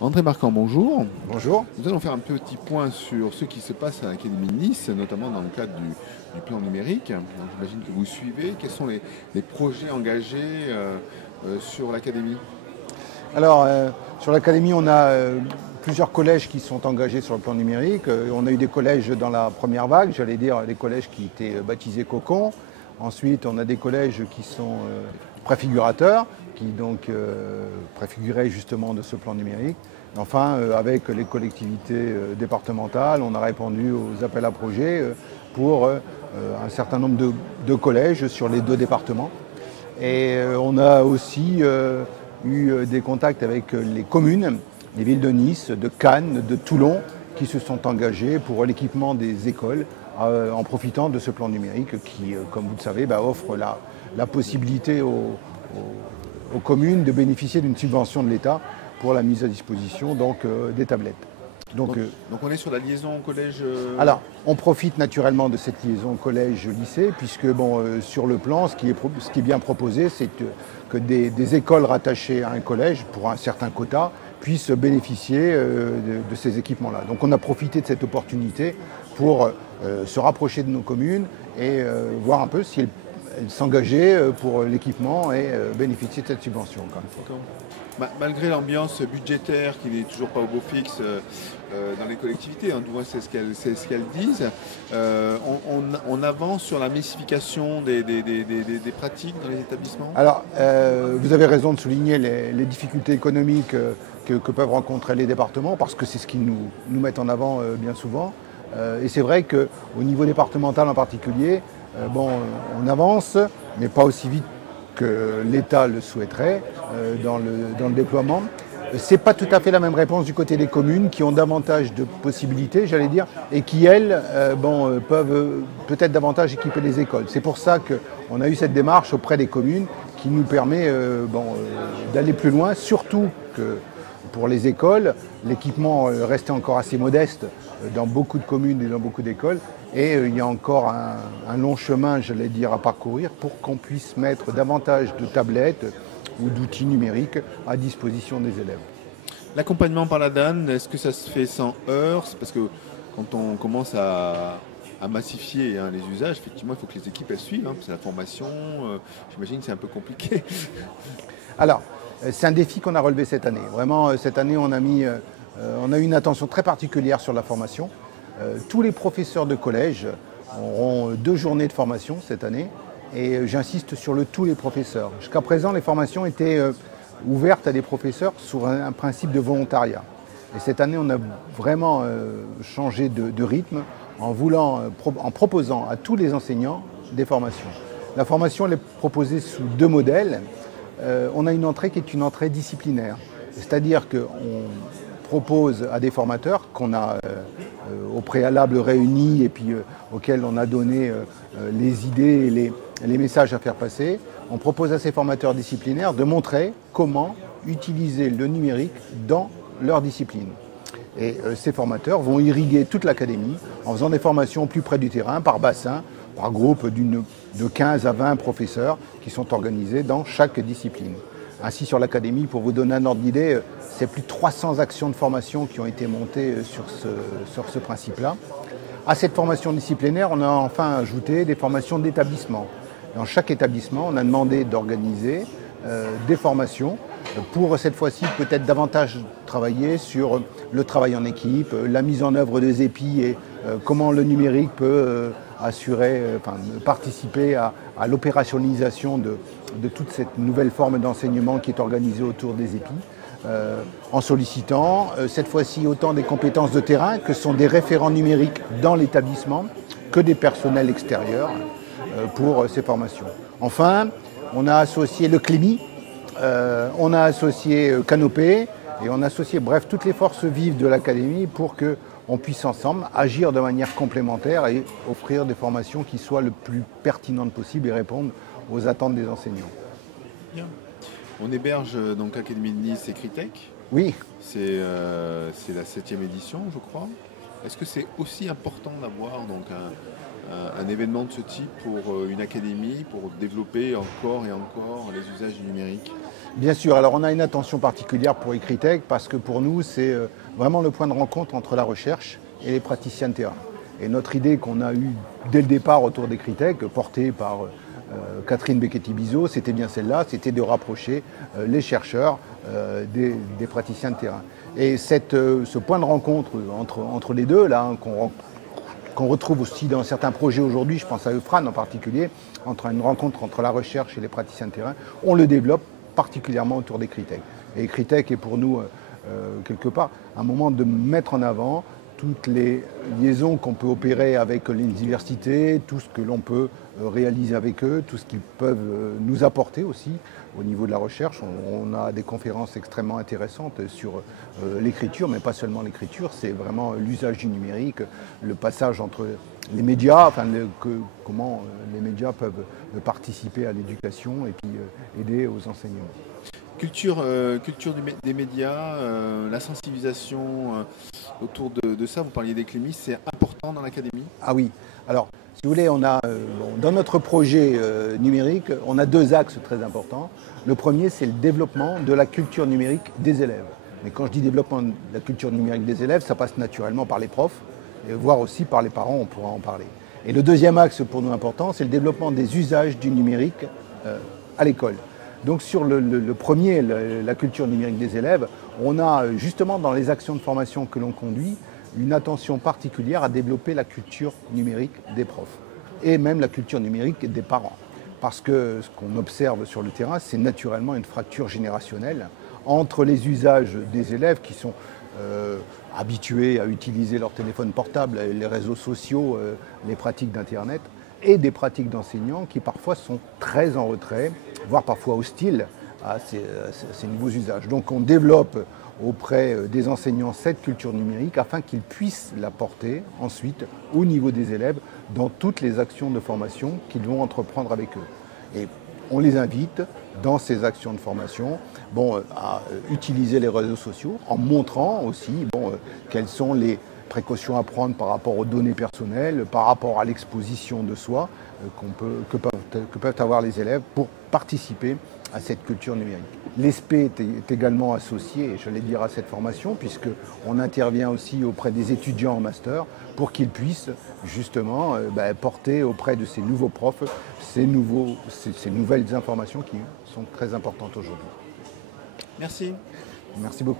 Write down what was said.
André Marquand, bonjour. Bonjour. Nous allons faire un petit point sur ce qui se passe à l'Académie de Nice, notamment dans le cadre du plan numérique. Donc, j'imagine que vous suivez. Quels sont les projets engagés sur l'Académie? Alors, sur l'Académie, on a plusieurs collèges qui sont engagés sur le plan numérique. On a eu des collèges dans la première vague, j'allais dire des collèges qui étaient baptisés Cocon. Ensuite, on a des collèges qui sont préfigurateurs, qui donc préfiguraient justement de ce plan numérique. Enfin, avec les collectivités départementales, on a répondu aux appels à projets pour un certain nombre de collèges sur les deux départements. Et on a aussi eu des contacts avec les communes, les villes de Nice, de Cannes, de Toulon, qui se sont engagées pour l'équipement des écoles en profitant de ce plan numérique qui, comme vous le savez, offre la possibilité aux communes de bénéficier d'une subvention de l'État pour la mise à disposition des tablettes. Donc, on est sur la liaison au collège. Alors, on profite naturellement de cette liaison collège-lycée, puisque sur le plan, ce qui est bien proposé, c'est que des écoles rattachées à un collège, pour un certain quota, puissent bénéficier de ces équipements-là. Donc on a profité de cette opportunité pour se rapprocher de nos communes et voir un peu si elles s'engageaient pour l'équipement et bénéficier de cette subvention. Malgré l'ambiance budgétaire qui n'est toujours pas au beau fixe dans les collectivités, hein, c'est ce qu'elles disent, on avance sur la massification des pratiques dans les établissements. Alors, vous avez raison de souligner les difficultés économiques que peuvent rencontrer les départements, parce que c'est ce qu'ils nous mettent en avant bien souvent. Et c'est vrai qu'au niveau départemental en particulier, on avance, mais pas aussi vite que l'État le souhaiterait dans le déploiement. Ce n'est pas tout à fait la même réponse du côté des communes qui ont davantage de possibilités, j'allais dire, et qui, elles, peuvent peut-être davantage équiper les écoles. C'est pour ça qu'on a eu cette démarche auprès des communes qui nous permet d'aller plus loin, surtout que pour les écoles, l'équipement restait encore assez modeste dans beaucoup de communes et dans beaucoup d'écoles. Et il y a encore un long chemin, j'allais dire, à parcourir pour qu'on puisse mettre davantage de tablettes ou d'outils numériques à disposition des élèves. L'accompagnement par la DAN, est-ce que ça se fait sans heurts? Parce que quand on commence à massifier les usages, effectivement, il faut que les équipes elles suivent. C'est la formation, j'imagine que c'est un peu compliqué. Alors, c'est un défi qu'on a relevé cette année. Vraiment, cette année, on a eu une attention très particulière sur la formation. Tous les professeurs de collège auront 2 journées de formation cette année. Et j'insiste sur tous les professeurs. Jusqu'à présent, les formations étaient ouvertes à des professeurs sur un principe de volontariat. Et cette année, on a vraiment changé de rythme en proposant à tous les enseignants des formations. La formation, elle est proposée sous 2 modèles. On a une entrée qui est une entrée disciplinaire. C'est-à-dire qu'on propose à des formateurs qu'on a au préalable réunis et puis auxquels on a donné les idées et les messages à faire passer, on propose à ces formateurs disciplinaires de montrer comment utiliser le numérique dans leur discipline. Et ces formateurs vont irriguer toute l'académie en faisant des formations plus près du terrain, par bassin, par groupe de 15 à 20 professeurs qui sont organisés dans chaque discipline. Ainsi, sur l'académie, pour vous donner un ordre d'idée, c'est plus de 300 actions de formation qui ont été montées sur ce principe-là. À cette formation disciplinaire, on a enfin ajouté des formations d'établissement. Dans chaque établissement, on a demandé d'organiser des formations pour cette fois-ci peut-être davantage travailler sur le travail en équipe, la mise en œuvre des épis et comment le numérique peut participer à l'opérationnalisation de toute cette nouvelle forme d'enseignement qui est organisée autour des épis. En sollicitant cette fois-ci autant des compétences de terrain que sont des référents numériques dans l'établissement que des personnels extérieurs pour ces formations. Enfin, on a associé le CLEMI, on a associé Canopé et on a associé toutes les forces vives de l'académie pour qu'on puisse ensemble agir de manière complémentaire et offrir des formations qui soient le plus pertinentes possible et répondre aux attentes des enseignants. Bien. On héberge donc l'Académie de Nice et Critech. Oui. C'est la 7e édition, je crois. Est-ce que c'est aussi important d'avoir donc un événement de ce type pour une académie, pour développer encore et encore les usages du numérique? Bien sûr, alors on a une attention particulière pour Ecritech parce que pour nous, c'est vraiment le point de rencontre entre la recherche et les praticiens de terrain. Et notre idée qu'on a eue dès le départ autour d'Ecritech, portée par Catherine Becchetti-Bizot, c'était bien celle-là, c'était de rapprocher les chercheurs des praticiens de terrain. Et ce point de rencontre entre les deux, là, hein, qu'on retrouve aussi dans certains projets aujourd'hui, je pense à Eufran en particulier, entre une rencontre entre la recherche et les praticiens de terrain, on le développe particulièrement autour d'Ecritech. Et Ecritech est pour nous, quelque part, un moment de mettre en avant toutes les liaisons qu'on peut opérer avec les universités, tout ce que l'on peut réaliser avec eux, tout ce qu'ils peuvent nous apporter aussi au niveau de la recherche. On a des conférences extrêmement intéressantes sur l'écriture, mais pas seulement l'écriture, c'est vraiment l'usage du numérique, le passage entre les médias, enfin, comment les médias peuvent participer à l'éducation et puis aider aux enseignements. Culture des médias, la sensibilisation autour de ça, vous parliez des CLEMIS, c'est important dans l'académie? Ah oui, alors si vous voulez, on a, dans notre projet numérique, on a deux axes très importants. Le premier, c'est le développement de la culture numérique des élèves. Mais quand je dis développement de la culture numérique des élèves, ça passe naturellement par les profs, et voire aussi par les parents, on pourra en parler. Et le deuxième axe pour nous important, c'est le développement des usages du numérique à l'école. Donc sur le premier, la culture numérique des élèves, on a justement dans les actions de formation que l'on conduit, une attention particulière à développer la culture numérique des profs et même la culture numérique des parents. Parce que ce qu'on observe sur le terrain, c'est naturellement une fracture générationnelle entre les usages des élèves qui sont habitués à utiliser leur téléphone portable, les réseaux sociaux, les pratiques d'Internet, et des pratiques d'enseignants qui parfois sont très en retrait, voire parfois hostiles à ces nouveaux usages. Donc on développe auprès des enseignants cette culture numérique afin qu'ils puissent la porter ensuite au niveau des élèves dans toutes les actions de formation qu'ils vont entreprendre avec eux. Et on les invite dans ces actions de formation à utiliser les réseaux sociaux en montrant aussi quelles sont les précautions à prendre par rapport aux données personnelles, par rapport à l'exposition de soi que peuvent avoir les élèves pour participer à cette culture numérique. L'ESP est également associé, je vais dire, à cette formation, puisqu'on intervient aussi auprès des étudiants en master pour qu'ils puissent justement porter auprès de ces nouveaux profs ces nouvelles informations qui sont très importantes aujourd'hui. Merci. Merci beaucoup.